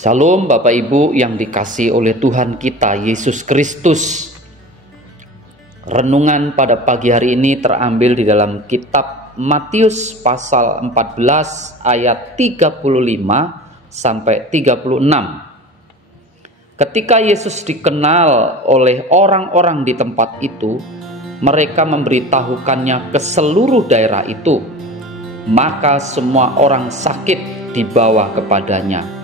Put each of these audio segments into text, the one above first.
Salam Bapak Ibu yang dikasihi oleh Tuhan kita Yesus Kristus. Renungan pada pagi hari ini terambil di dalam kitab Matius pasal 14 ayat 35 sampai 36. Ketika Yesus dikenal oleh orang-orang di tempat itu, mereka memberitahukannya ke seluruh daerah itu. Maka semua orang sakit dibawa kepadanya.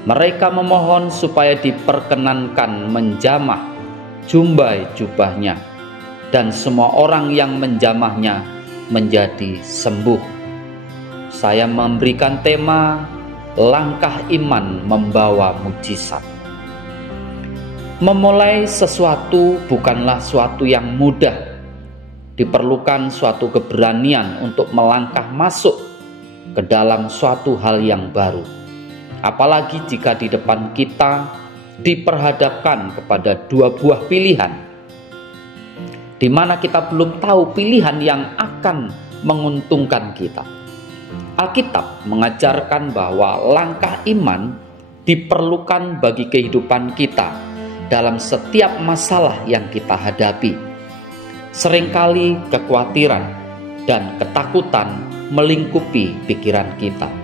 Mereka memohon supaya diperkenankan menjamah jumbai jubahnya, dan semua orang yang menjamahnya menjadi sembuh. Saya memberikan tema langkah iman membawa mujizat. Memulai sesuatu bukanlah suatu yang mudah. Diperlukan suatu keberanian untuk melangkah masuk ke dalam suatu hal yang baru. Apalagi jika di depan kita diperhadapkan kepada dua buah pilihan, di mana kita belum tahu pilihan yang akan menguntungkan kita. Alkitab mengajarkan bahwa langkah iman diperlukan bagi kehidupan kita dalam setiap masalah yang kita hadapi. Seringkali kekhawatiran dan ketakutan melingkupi pikiran kita.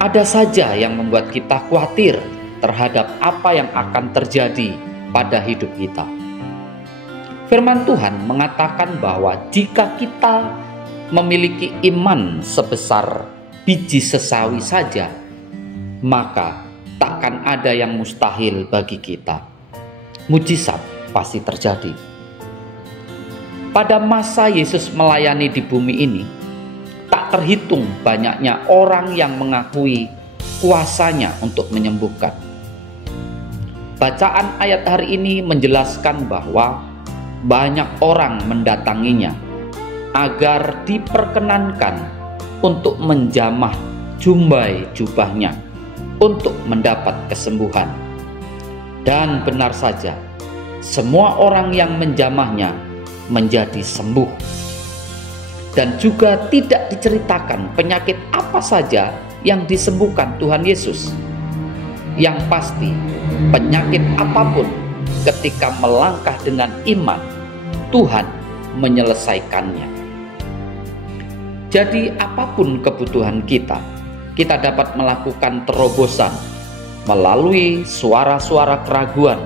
Ada saja yang membuat kita khawatir terhadap apa yang akan terjadi pada hidup kita. Firman Tuhan mengatakan bahwa jika kita memiliki iman sebesar biji sesawi saja, maka takkan ada yang mustahil bagi kita. Mujizat pasti terjadi. Pada masa Yesus melayani di bumi ini, tak terhitung banyaknya orang yang mengakui kuasanya untuk menyembuhkan. Bacaan ayat hari ini menjelaskan bahwa banyak orang mendatanginya agar diperkenankan untuk menjamah jumbai jubahnya untuk mendapat kesembuhan. Dan benar saja, semua orang yang menjamahnya menjadi sembuh. Dan juga tidak diceritakan penyakit apa saja yang disembuhkan Tuhan Yesus. Yang pasti, penyakit apapun ketika melangkah dengan iman, Tuhan menyelesaikannya. Jadi apapun kebutuhan kita dapat melakukan terobosan melalui suara-suara keraguan,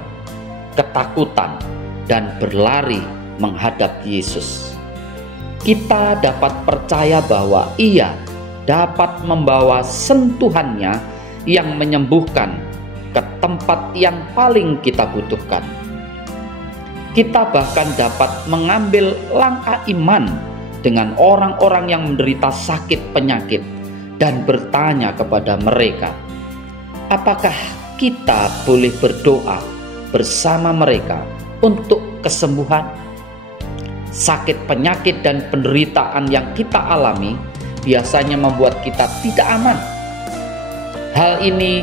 ketakutan, dan berlari menghadap Yesus. Kita dapat percaya bahwa Ia dapat membawa sentuhannya yang menyembuhkan ke tempat yang paling kita butuhkan. Kita bahkan dapat mengambil langkah iman dengan orang-orang yang menderita sakit penyakit dan bertanya kepada mereka, apakah kita boleh berdoa bersama mereka untuk kesembuhan? Sakit penyakit dan penderitaan yang kita alami biasanya membuat kita tidak aman. Hal ini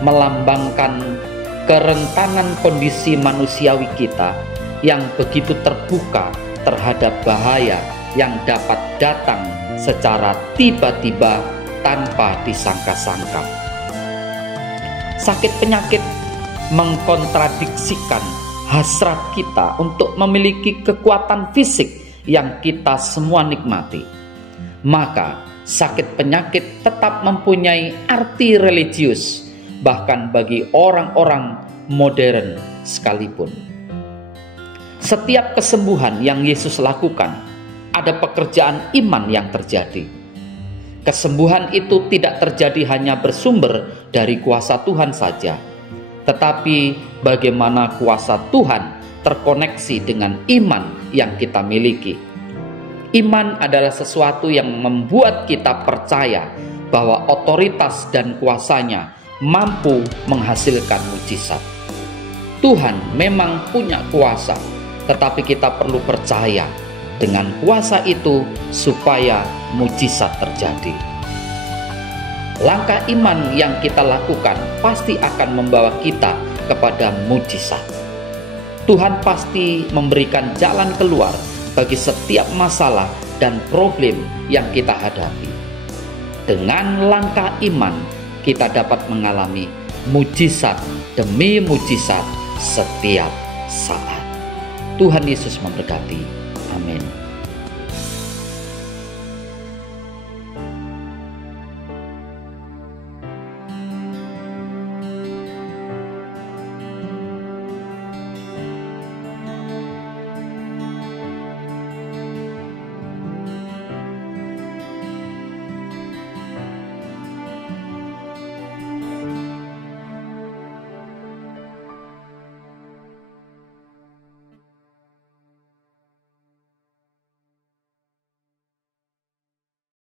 melambangkan kerentanan kondisi manusiawi kita yang begitu terbuka terhadap bahaya yang dapat datang secara tiba-tiba tanpa disangka-sangka. Sakit penyakit mengkontradiksikan hasrat kita untuk memiliki kekuatan fisik yang kita semua nikmati. Maka sakit penyakit tetap mempunyai arti religius, bahkan bagi orang-orang modern sekalipun. Setiap kesembuhan yang Yesus lakukan, ada pekerjaan iman yang terjadi. Kesembuhan itu tidak terjadi hanya bersumber dari kuasa Tuhan saja, tetapi bagaimana kuasa Tuhan terkoneksi dengan iman yang kita miliki. Iman adalah sesuatu yang membuat kita percaya bahwa otoritas dan kuasanya mampu menghasilkan mujizat. Tuhan memang punya kuasa, tetapi kita perlu percaya dengan kuasa itu supaya mujizat terjadi. Langkah iman yang kita lakukan pasti akan membawa kita kepada mujizat. Tuhan pasti memberikan jalan keluar bagi setiap masalah dan problem yang kita hadapi. Dengan langkah iman, kita dapat mengalami mujizat demi mujizat setiap saat. Tuhan Yesus memberkati. Amin.